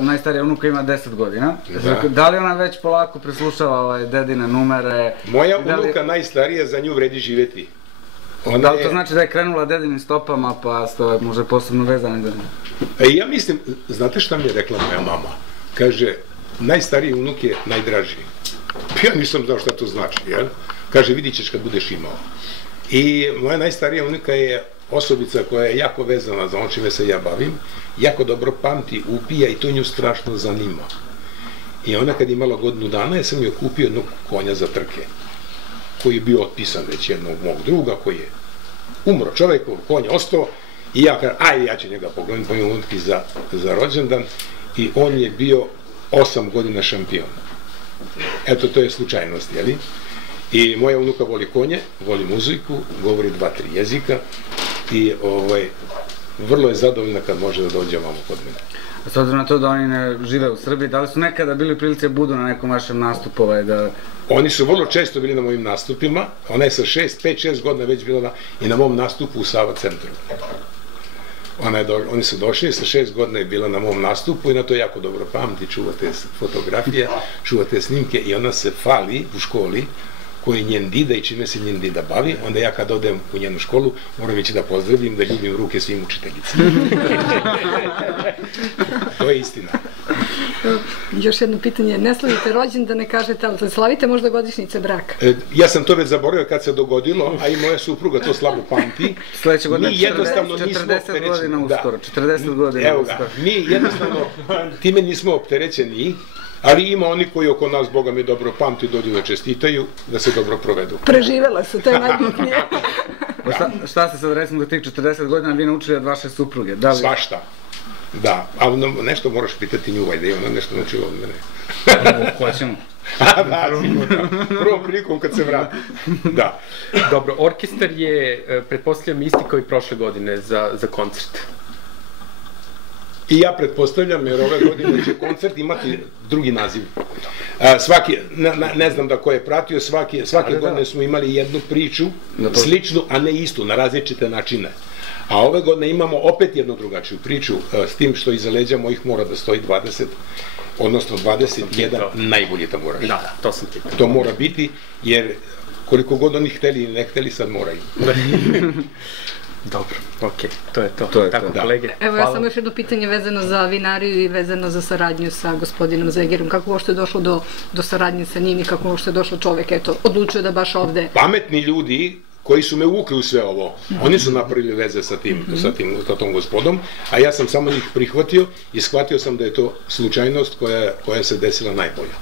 Najstarija unuka ima 10 godina. Da li ona već polako preslušava dedine numere? Moja unuka najstarija, za nju vredi živeti. Da li to znači da je krenula dedinim stopama, pa ste možda posebno vezani za nju? Ja mislim, znate šta mi je rekla moja mama? Kaže, najstariji unuk je najdraži. Ja nisam znao šta to znači, jel? Kaže, vidit ćeš kad budeš imao. I moja najstarija unuka je osobica koja je jako vezana za ono čime se ja bavim, jako dobro pamti, upija i to nju strašno zanima. I ona kad je imala godinu dana, ja sam joj kupio jednog konja za trke, koji je bio otpisan već jednog mog druga, koji je umro čovekov, konj je ostao, i ja kažem, ajde, ja ću njega pogledati po unutki za rođendan, i on je bio 8 godina šampion. Eto, to je slučajnost, jeli? I moja unuka voli konje, voli muziku, govori 2-3 jezika i vrlo je zadovoljna kad može da dođe ovamo kod mene. A s obzirom na to da oni ne žive u Srbiji, da li su nekada bili u prilici da budu na nekom vašem nastupu? Oni su vrlo često bili na mojim nastupima, ona je sa 5-6 godina već bila i na mom nastupu u Sava centru. Oni su došli, sa 6 godina je bila na mom nastupu i na to jako dobro pamti, čuvate fotografije, čuvate snimke i ona se fali u školi koji je njen dida i čime se njen dida bavi, onda ja kad odem u njenu školu moram ići da pozdravim, da ljubim ruke svim učiteljicima. To je istina. Još jedno pitanje, ne slavite rođendane, kažete, ali slavite možda godišnjice braka? Ja sam to već zaboravio kad se dogodilo, a i moja supruga to slabo pamti. Sledeće godine 40 godina uskoro, 40 godina uskoro. Mi jednostavno time nismo opterećeni, ali ima oni koji oko nas, Boga mi, dobro pamti, dođu da čestitaju, da se dobro provedu. Preživela su, to je najbitnije. Šta ste sad, recimo, da tih 40 godina vi naučili od vaše supruge? Svašta. Da, ali nešto moraš pitati nju, da je ona nešto naučila od mene. Hoćemo. Da, sigurno. Prvom prilikom kad se vrati. Da. Dobro, orkestar je, pretpostavljam, isti kao i prošle godine za koncert. I ja pretpostavljam, jer ove godine će koncert imati drugi naziv. Ne znam da ko je pratio, svake godine smo imali jednu priču, sličnu, a ne istu, na različite načine. A ove godine imamo opet jednu drugačiju priču, s tim što iza leđa mojih mora da stoji 20, odnosno 21 najbolji tamburaš. Da, to sam pitao. To mora biti, jer koliko god oni hteli ili ne hteli, sad moraju. Dobro, okej, to je to. Tako, kolege. Evo, ja samo još jedno pitanje vezano za vinariju i vezano za saradnju sa gospodinom Zegerom. Kako uopšte je došlo do saradnje sa njim i kako uopšte je došlo čovek, eto, odlučio da baš ovde... Pametni ljudi koji su me uvukli u sve ovo, oni su napravili veze sa tom gospodom, a ja sam samo njih prihvatio i shvatio sam da je to slučajnost koja se desila najbolja.